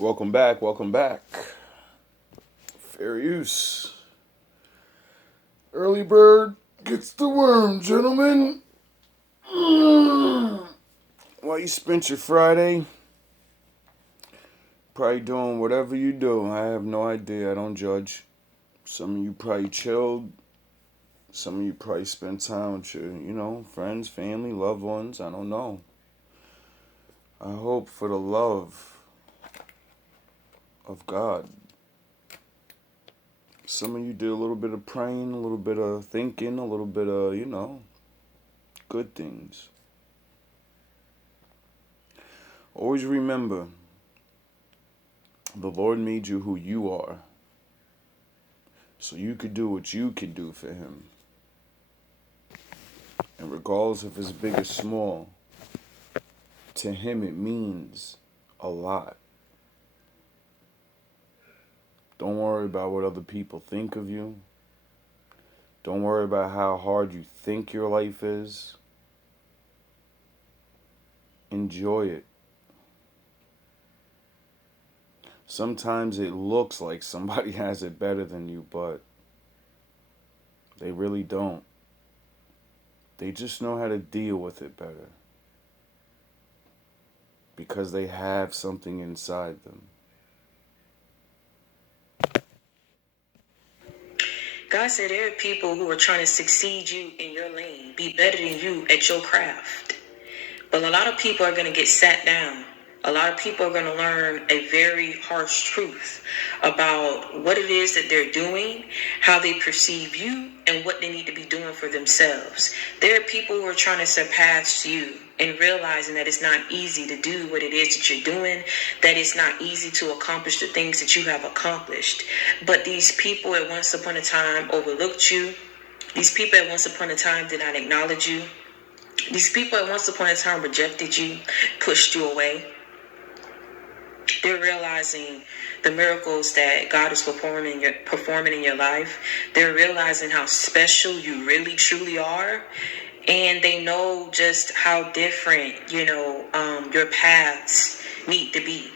Welcome back, welcome back. Fair use. Early bird gets the worm, gentlemen. While you spent your Friday, probably doing whatever you do. I have no idea, I don't judge. Some of you probably chilled. Some of you probably spent time with your, friends, family, loved ones. I don't know. I hope for the love of God. Some of you did a little bit of praying, a little bit of thinking, a little bit of, good things. Always remember, the Lord made you who you are, so you could do what you could do for Him. And regardless if it's big or small, to Him it means a lot. Don't worry about what other people think of you. Don't worry about how hard you think your life is. Enjoy it. Sometimes it looks like somebody has it better than you, but they really don't. They just know how to deal with it better. Because they have something inside them. God said there are people who are trying to succeed you in your lane, be better than you at your craft. But a lot of people are going to get sat down. A lot of people are going to learn a very harsh truth about what it is that they're doing, how they perceive you, and what they need to be doing for themselves. There are people who are trying to surpass you and realizing that it's not easy to do what it is that you're doing, that it's not easy to accomplish the things that you have accomplished. But these people at once upon a time overlooked you. These people at once upon a time did not acknowledge you. These people at once upon a time rejected you, pushed you away. They're realizing the miracles that God is performing in your life. They're realizing how special you really truly are. And they know just how different, your paths need to be.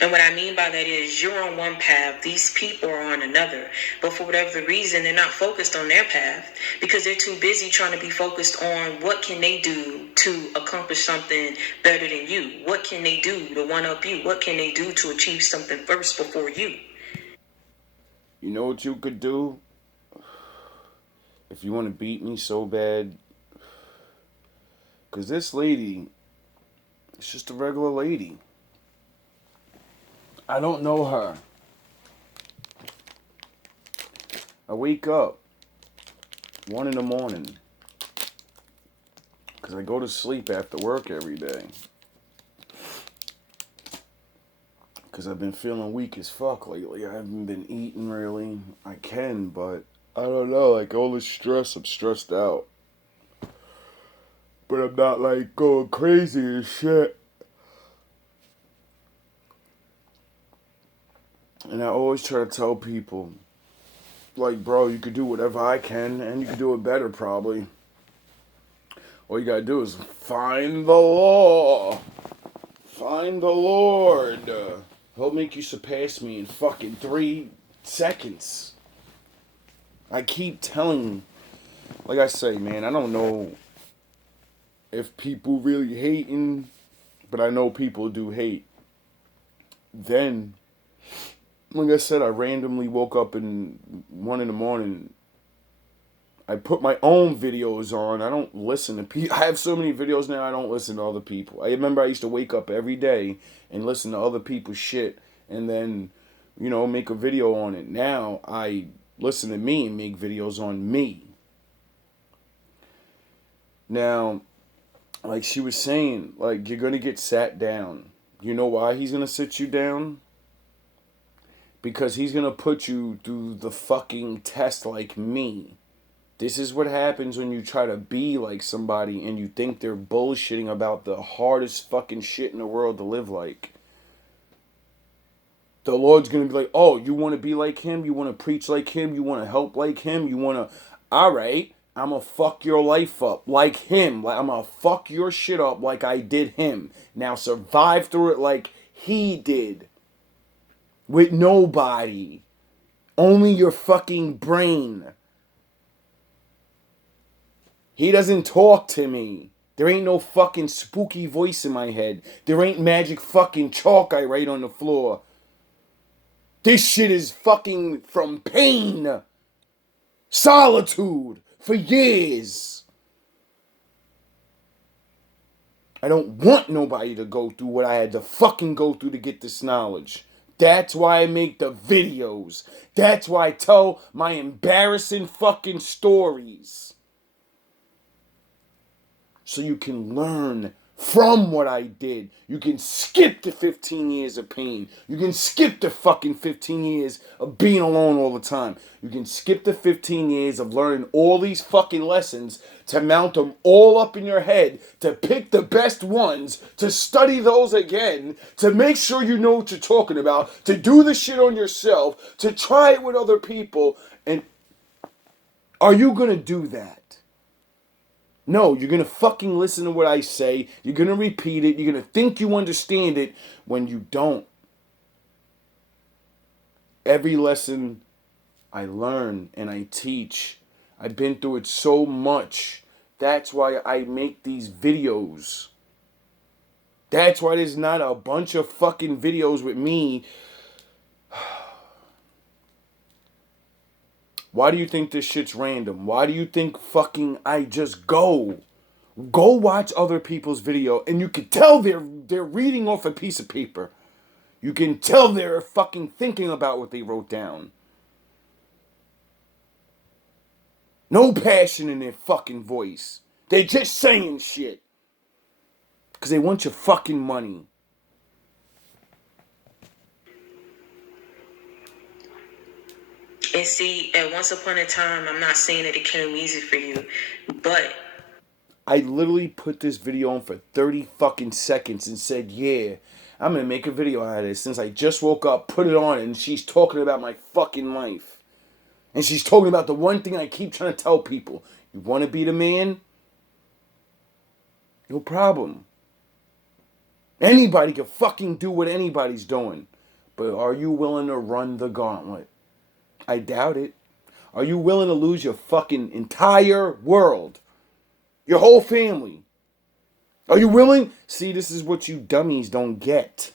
And what I mean by that is you're on one path, these people are on another. But for whatever reason, they're not focused on their path because they're too busy trying to be focused on what can they do to accomplish something better than you? What can they do to one-up you? What can they do to achieve something first before you? You know what you could do? If you want to beat me so bad. Because this lady, it's just a regular lady. I don't know her. I wake up 1 in the morning because I go to sleep after work every day because I've been feeling weak as fuck lately. I haven't been eating really. I can, but I don't know, like all this stress, I'm stressed out. But I'm not like going crazy and shit. And I always try to tell people, like, bro, you could do whatever I can, and you could do it better, probably. All you gotta do is find the law. Find the Lord. He'll make you surpass me in fucking 3 seconds. I keep telling, like I say, man, I don't know if people really hating, but I know people do hate. Then, like I said, I randomly woke up in 1 in the morning. I put my own videos on. I don't listen to people. I have so many videos now, I don't listen to other people. I remember I used to wake up every day and listen to other people's shit and then, make a video on it. Now, I listen to me and make videos on me. Now, like she was saying, like, you're going to get sat down. You know why he's going to sit you down? Because he's going to put you through the fucking test like me. This is what happens when you try to be like somebody and you think they're bullshitting about the hardest fucking shit in the world to live like. The Lord's going to be like, oh, you want to be like him? You want to preach like him? You want to help like him? You want to... Alright, I'm going to fuck your life up like him. I'm going to fuck your shit up like I did him. Now survive through it like he did. with nobody. Only your fucking brain. He doesn't talk to me. There ain't no fucking spooky voice in my head. There ain't magic fucking chalk I write on the floor. This shit is fucking from pain. Solitude. For years. I don't want nobody to go through what I had to fucking go through to get this knowledge. That's why I make the videos. That's why I tell my embarrassing fucking stories. So you can learn from what I did. You can skip the 15 years of pain. You can skip the fucking 15 years of being alone all the time. You can skip the 15 years of learning all these fucking lessons, to mount them all up in your head, to pick the best ones, to study those again, to make sure you know what you're talking about, to do the shit on yourself, to try it with other people. And are you gonna do that? No, you're going to fucking listen to what I say. You're going to repeat it. You're going to think you understand it when you don't. Every lesson I learn and I teach, I've been through it so much. That's why I make these videos. That's why there's not a bunch of fucking videos with me. Why do you think this shit's random? Why do you think fucking I just go? Go watch other people's video and you can tell they're reading off a piece of paper. You can tell they're fucking thinking about what they wrote down. No passion in their fucking voice. They're just saying shit. Because they want your fucking money. And see, at once upon a time, I'm not saying that it came easy for you, but I literally put this video on for 30 fucking seconds and said, yeah, I'm going to make a video out of this. Since I just woke up, put it on, and she's talking about my fucking life. And she's talking about the one thing I keep trying to tell people. You want to be the man? No problem. Anybody can fucking do what anybody's doing. But are you willing to run the gauntlet? I doubt it. Are you willing to lose your fucking entire world? Your whole family? Are you willing? See, this is what you dummies don't get.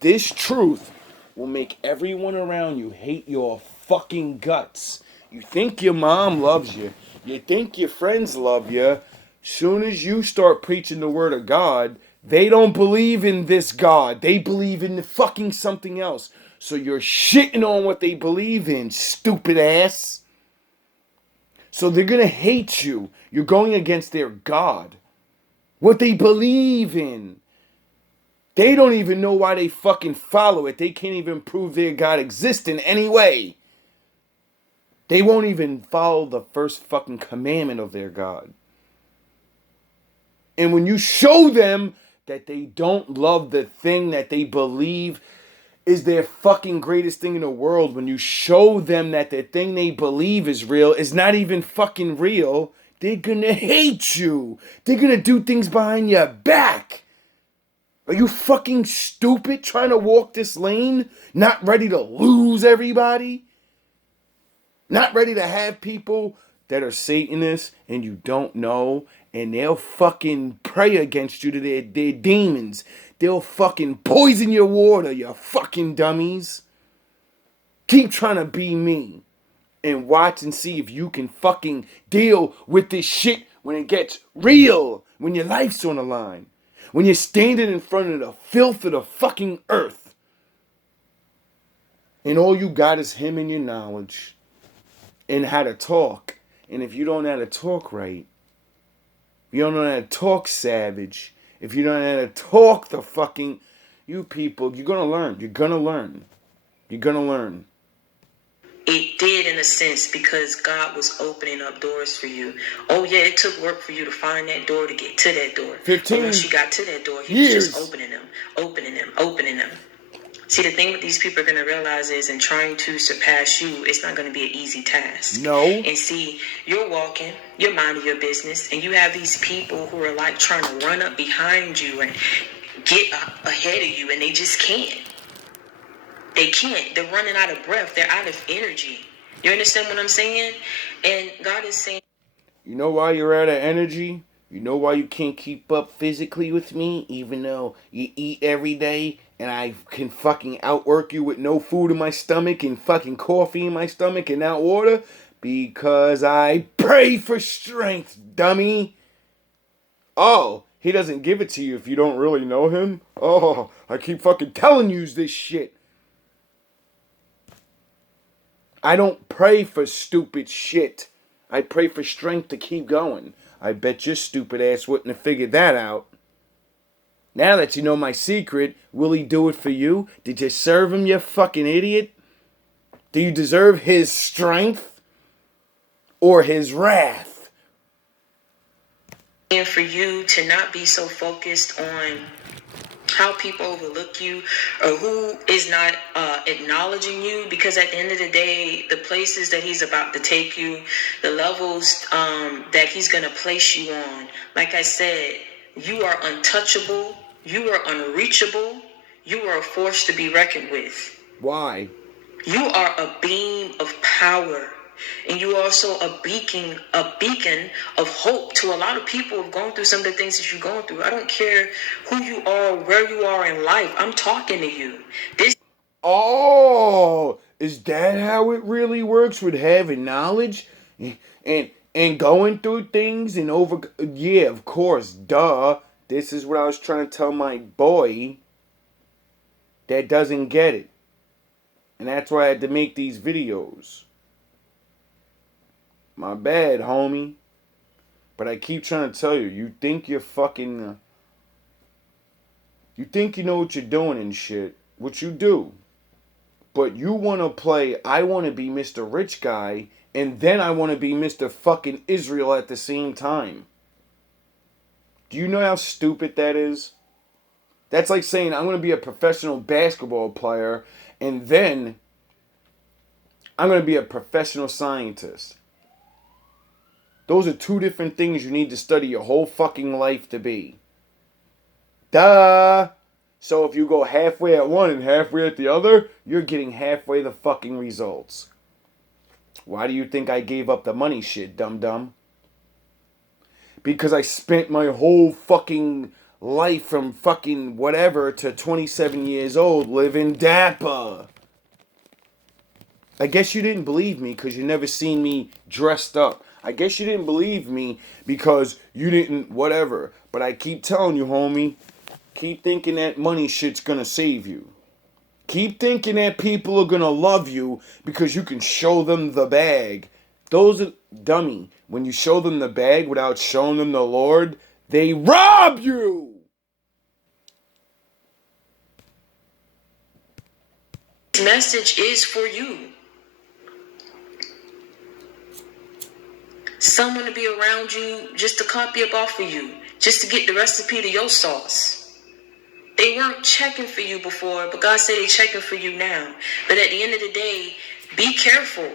This truth will make everyone around you hate your fucking guts. You think your mom loves you. You think your friends love you. Soon as you start preaching the word of God, they don't believe in this God. They believe in fucking something else. So you're shitting on what they believe in, stupid ass. So they're going to hate you. You're going against their God. What they believe in. They don't even know why they fucking follow it. They can't even prove their God exists in any way. They won't even follow the first fucking commandment of their God. And when you show them that they don't love the thing that they believe is their fucking greatest thing in the world, when you show them that the thing they believe is real is not even fucking real, they're gonna hate you. They're gonna do things behind your back. Are you fucking stupid trying to walk this lane? Not ready to lose everybody? Not ready to have people that are Satanists and you don't know, and they'll fucking pray against you to their demons. They'll fucking poison your water, you fucking dummies. Keep trying to be me and watch and see if you can fucking deal with this shit when it gets real, when your life's on the line, when you're standing in front of the filth of the fucking earth. And all you got is him and your knowledge and how to talk. And if you don't know how to talk right, if you don't know how to talk savage, if you don't know how to talk the fucking, you people, you're going to learn. You're going to learn. You're going to learn. it did in a sense because God was opening up doors for you. Oh yeah, it took work for you to find that door to get to that door. 15 but once you got to that door, he years. was just opening them. See, the thing that these people are going to realize is in trying to surpass you, it's not going to be an easy task. No. And see, you're walking, you're minding your business, and you have these people who are like trying to run up behind you and get up ahead of you, and they just can't. They can't. They're running out of breath. They're out of energy. You understand what I'm saying? And God is saying, you know why you're out of energy? You know why you can't keep up physically with me, even though you eat every day and I can fucking outwork you with no food in my stomach and fucking coffee in my stomach and not water? Because I pray for strength, dummy. Oh, he doesn't give it to you if you don't really know him? Oh, I keep fucking telling you this shit. I don't pray for stupid shit. I pray for strength to keep going. I bet your stupid ass wouldn't have figured that out. Now that you know my secret, will he do it for you? Did you serve him, you fucking idiot? Do you deserve his strength or his wrath? and for you to not be so focused on how people overlook you or who is not acknowledging you, because at the end of the day, the places that he's about to take you, the levels that he's going to place you on, like I said, you are untouchable, you are unreachable, you are a force to be reckoned with. Why? You are a beam of power. And you are also a beacon of hope to a lot of people who have gone through some of the things that you're going through. I don't care who you are, where you are in life. I'm talking to you. Oh, is that how it really works with having knowledge and going through things and over? Yeah, of course, duh. This is what I was trying to tell my boy that doesn't get it. And that's why I had to make these videos. My bad, homie. But I keep trying to tell you, you think you're fucking... you think you know what you're doing and shit, which you do. But you want to play, I want to be Mr. Rich Guy, and then I want to be Mr. fucking Israel at the same time. Do you know how stupid that is? That's like saying I'm going to be a professional basketball player, and then I'm going to be a professional scientist. Those are two different things you need to study your whole fucking life to be. Duh! So if you go halfway at one and halfway at the other, you're getting halfway the fucking results. Why do you think I gave up the money shit, dum-dum? Because I spent my whole fucking life from fucking whatever to 27 years old living dapper. I guess you didn't believe me because you never seen me dressed up. I guess you didn't believe me because you didn't whatever. But I keep telling you, homie, keep thinking that money shit's gonna save you. Keep thinking that people are gonna love you because you can show them the bag. Those are dummy. When you show them the bag without showing them the Lord, they rob you! This message is for you. Someone to be around you just to copy up off of you, just to get the recipe to your sauce. They weren't checking for you before, but God said they're checking for you now. But at the end of the day, be careful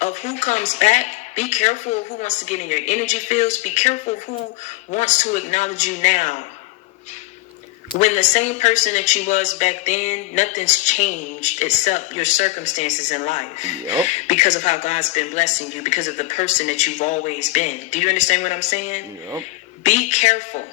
of who comes back. Be careful of who wants to get in your energy fields. Be careful of who wants to acknowledge you now. When the same person that you was back then, nothing's changed except your circumstances in life. Yep. Because of how God's been blessing you, because of the person that you've always been. Do you understand what I'm saying? Yep. Be careful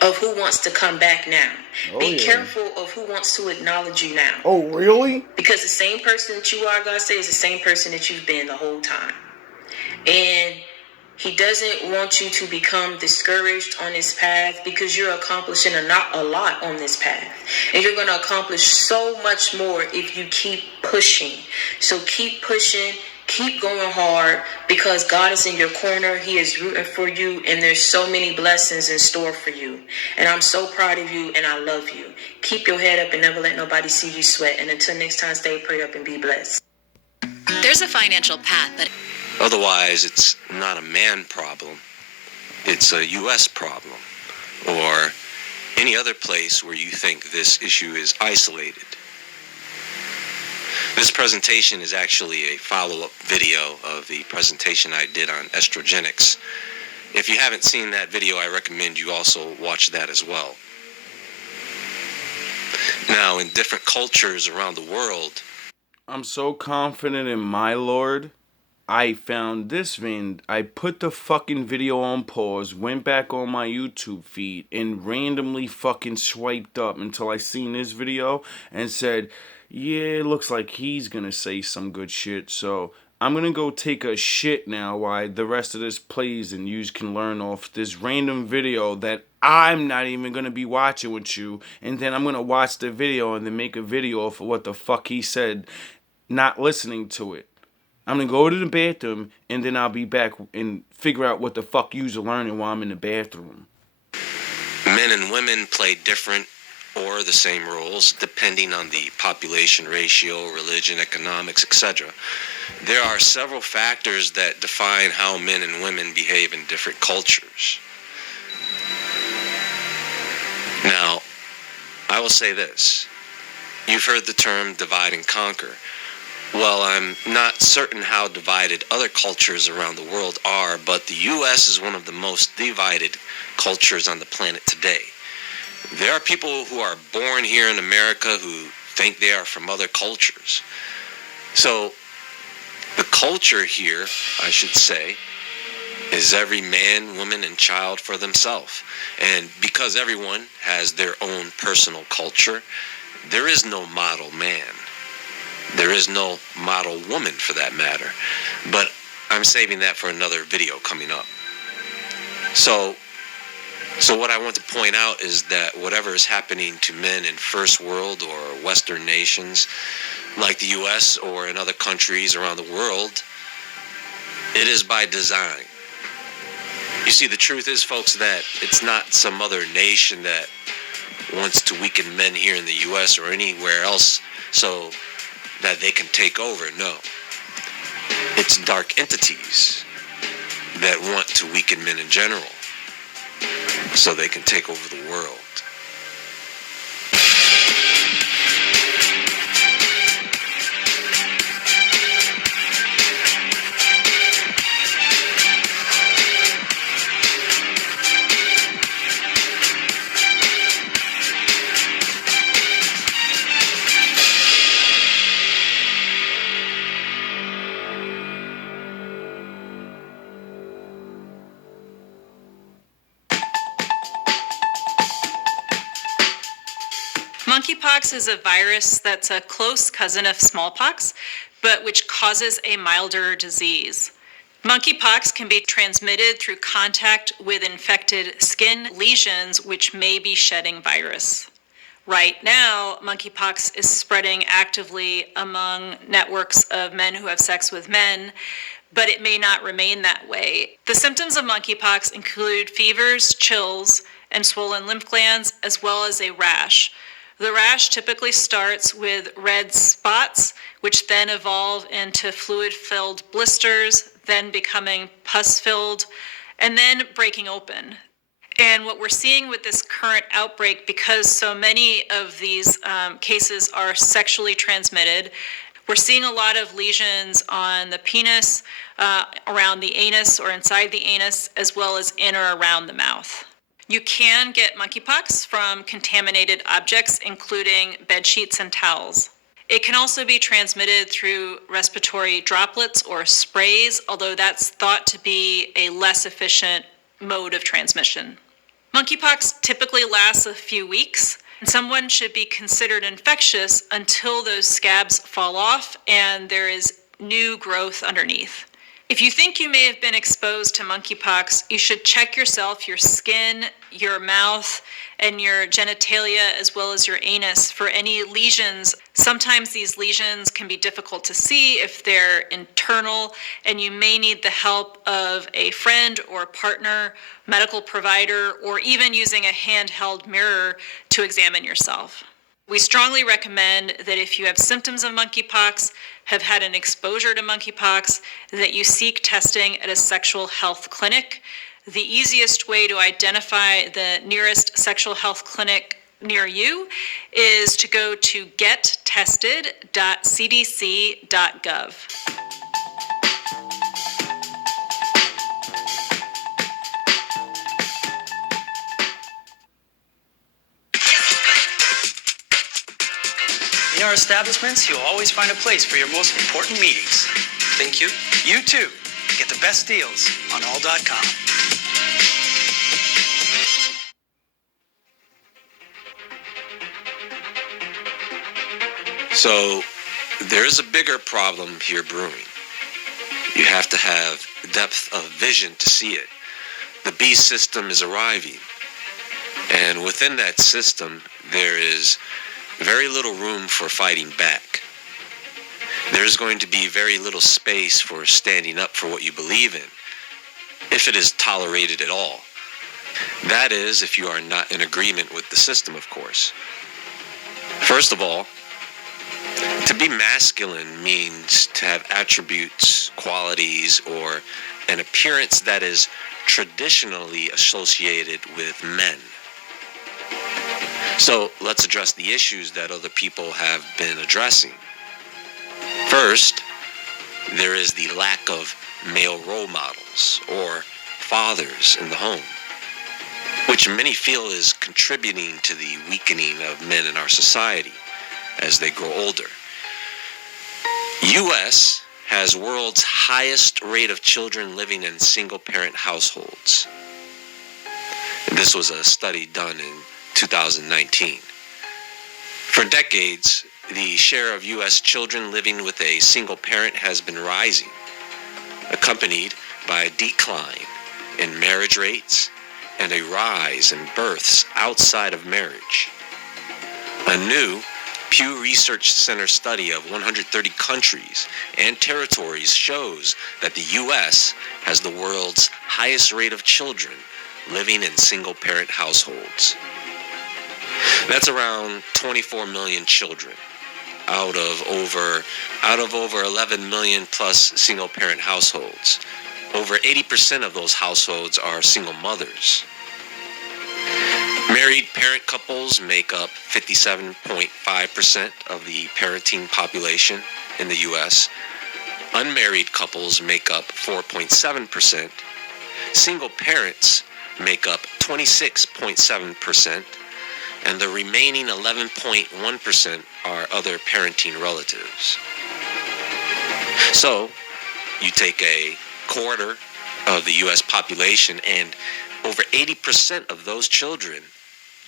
of who wants to come back now. Be careful of who wants to acknowledge you now. Oh, really? Because the same person that you are, God says, is the same person that you've been the whole time. And He doesn't want you to become discouraged on this path because you're accomplishing a lot on this path. And you're going to accomplish so much more if you keep pushing. So keep pushing, keep going hard because God is in your corner. He is rooting for you and there's so many blessings in store for you. And I'm so proud of you and I love you. Keep your head up and never let nobody see you sweat. And until next time, stay prayed up and be blessed. There's a financial path that... Otherwise, it's not a man problem. It's a U.S. problem. Or any other place where you think this issue is isolated. This presentation is actually a follow-up video of the presentation I did on estrogenics. If you haven't seen that video, I recommend you also watch that as well. Now, in different cultures around the world, I'm so confident in my Lord. I found this van. I put the fucking video on pause, went back on my YouTube feed, and randomly fucking swiped up until I seen this video and said, yeah, it looks like he's gonna say some good shit. So I'm gonna go take a shit now while the rest of this plays and you can learn off this random video that I'm not even gonna be watching with you. And then I'm gonna watch the video and then make a video of what the fuck he said, not listening to it. I'm gonna go to the bathroom and then I'll be back and figure out what the fuck you's learning while I'm in the bathroom. men and women play different or the same roles depending on the population ratio, religion, economics, etc. There are several factors that define how men and women behave in different cultures. Now, I will say this. You've heard the term divide and conquer. Well, I'm not certain how divided other cultures around the world are, but the U.S. is one of the most divided cultures on the planet today. There are people who are born here in America who think they are from other cultures. So, the culture here, I should say, is every man, woman, and child for themselves. And because everyone has their own personal culture, there is no model man. There is no model woman for that matter. But I'm saving that for another video coming up. So what I want to point out is that whatever is happening to men in first world or Western nations, like the U.S. or in other countries around the world, it is by design. You see, the truth is, folks, that it's not some other nation that wants to weaken men here in the U.S. or anywhere else so that they can take over. No. It's dark entities that want to weaken men in general so they can take over the world. Monkeypox is a virus that's a close cousin of smallpox, but which causes a milder disease. Monkeypox can be transmitted through contact with infected skin lesions, which may be shedding virus. Right now, monkeypox is spreading actively among networks of men who have sex with men, but it may not remain that way. The symptoms of monkeypox include fevers, chills, and swollen lymph glands, as well as a rash. The rash typically starts with red spots, which then evolve into fluid-filled blisters, then becoming pus-filled, and then breaking open. And what we're seeing with this current outbreak, because so many of these cases are sexually transmitted, we're seeing a lot of lesions on the penis, around the anus or inside the anus, as well as in or around the mouth. You can get monkeypox from contaminated objects, including bed sheets and towels. It can also be transmitted through respiratory droplets or sprays, although that's thought to be a less efficient mode of transmission. Monkeypox typically lasts a few weeks, and someone should be considered infectious until those scabs fall off and there is new growth underneath. If you think you may have been exposed to monkeypox, you should check yourself, your skin, your mouth, and your genitalia, as well as your anus, for any lesions. Sometimes these lesions can be difficult to see if they're internal, and you may need the help of a friend or partner, medical provider, or even using a handheld mirror to examine yourself. We strongly recommend that if you have symptoms of monkeypox, have had an exposure to monkeypox, that you seek testing at a sexual health clinic. The easiest way to identify the nearest sexual health clinic near you is to go to gettested.cdc.gov. In our establishments, you'll always find a place for your most important meetings. Thank you. You too. Get the best deals on all.com. So there's a bigger problem here brewing. You have to have depth of vision to see it. The beast system is arriving. And within that system, there is very little room for fighting back. There's going to be very little space for standing up for what you believe in, if it is tolerated at all. That is, if you are not in agreement with the system, of course. First of all, to be masculine means to have attributes, qualities, or an appearance that is traditionally associated with men. So let's address the issues that other people have been addressing. First, there is the lack of male role models or fathers in the home, which many feel is contributing to the weakening of men in our society as they grow older. U.S. has world's highest rate of children living in single-parent households. This was a study done in 2019. For decades, the share of U.S. children living with a single parent has been rising, accompanied by a decline in marriage rates and a rise in births outside of marriage. A new Pew Research Center study of 130 countries and territories shows that the U.S. has the world's highest rate of children living in single-parent households. That's around 24 million children out of over 11 million plus single-parent households. Over 80% of those households are single mothers. Married parent couples make up 57.5% of the parenting population in the U.S. Unmarried couples make up 4.7%. Single parents make up 26.7%. And the remaining 11.1% are other parenting relatives. So, you take a quarter of the U.S. population, and over 80% of those children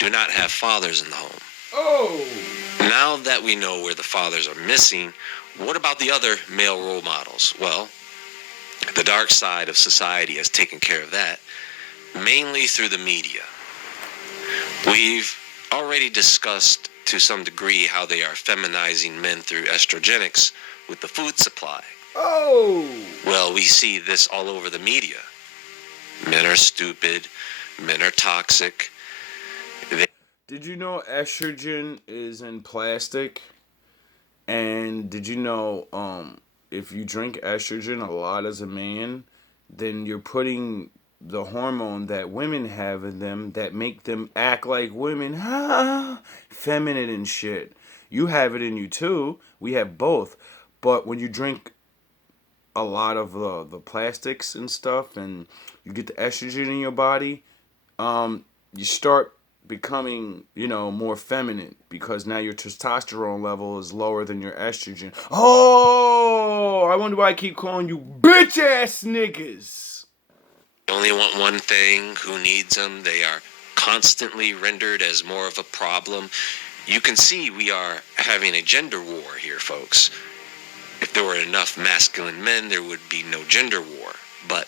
do not have fathers in the home. Oh! Now that we know where the fathers are missing, what about the other male role models? Well, the dark side of society has taken care of that, mainly through the media. We've already discussed to some degree how they are feminizing men through estrogenics with the food supply. Oh! Well, we see this all over the media. Men are stupid. Men are toxic. Did you know estrogen is in plastic? And did you know if you drink estrogen a lot as a man, then you're putting the hormone that women have in them that make them act like women, feminine and shit. You have it in you too. We have both. But when you drink a lot of the plastics and stuff and you get the estrogen in your body, you start becoming, more feminine because now your testosterone level is lower than your estrogen. Oh, I wonder why I keep calling you bitch ass niggas. They only want one thing. Who needs them? They are constantly rendered as more of a problem. You can see we are having a gender war here, folks. If there were enough masculine men, there would be no gender war. But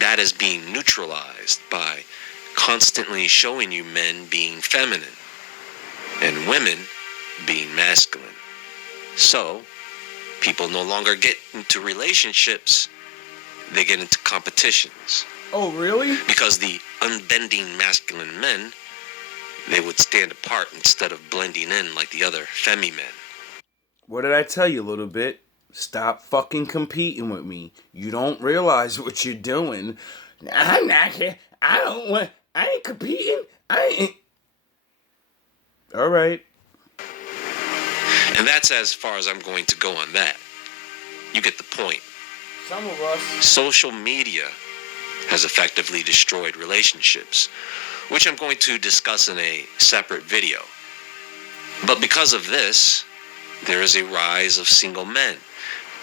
that is being neutralized by constantly showing you men being feminine and women being masculine. So, people no longer get into relationships, they get into competitions. Oh, really? Because the unbending masculine men, they would stand apart instead of blending in like the other femi men. What did I tell you a little bit? Stop fucking competing with me. You don't realize what you're doing. I'm not here. I ain't competing. I ain't. All right. And that's as far as I'm going to go on that. You get the point. Some of us. Social media has effectively destroyed relationships, which I'm going to discuss in a separate video. But because of this, there is a rise of single men.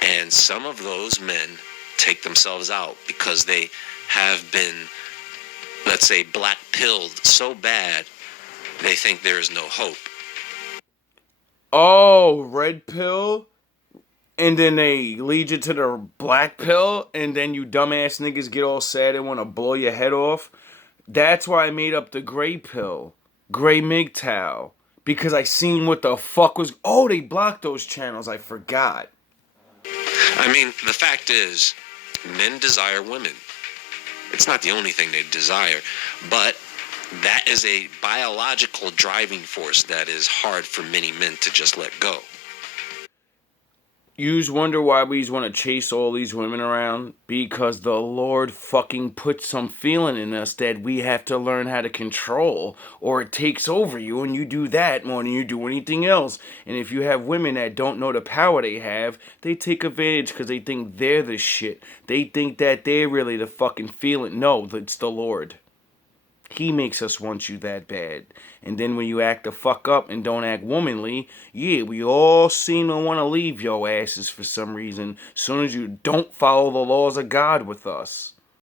And some of those men take themselves out because they have been, let's say, black-pilled so bad, they think there is no hope. Oh, red pill? And then they lead you to the black pill, and then you dumbass niggas get all sad and want to blow your head off. That's why I made up the gray pill. Gray MGTOW. Because I seen what the fuck was... Oh, they blocked those channels. I forgot. I mean, the fact is, men desire women. It's not the only thing they desire, but that is a biological driving force that is hard for many men to just let go. Yous wonder why we want to chase all these women around? Because the Lord fucking put some feeling in us that we have to learn how to control, or it takes over you and you do that more than you do anything else. And if you have women that don't know the power they have, they take advantage because they think they're the shit. They think that they're really the fucking feeling. No, it's the Lord. He makes us want you that bad. And then when you act the fuck up and don't act womanly, yeah, we all seem to want to leave your asses for some reason. As soon as you don't follow the laws of God with us.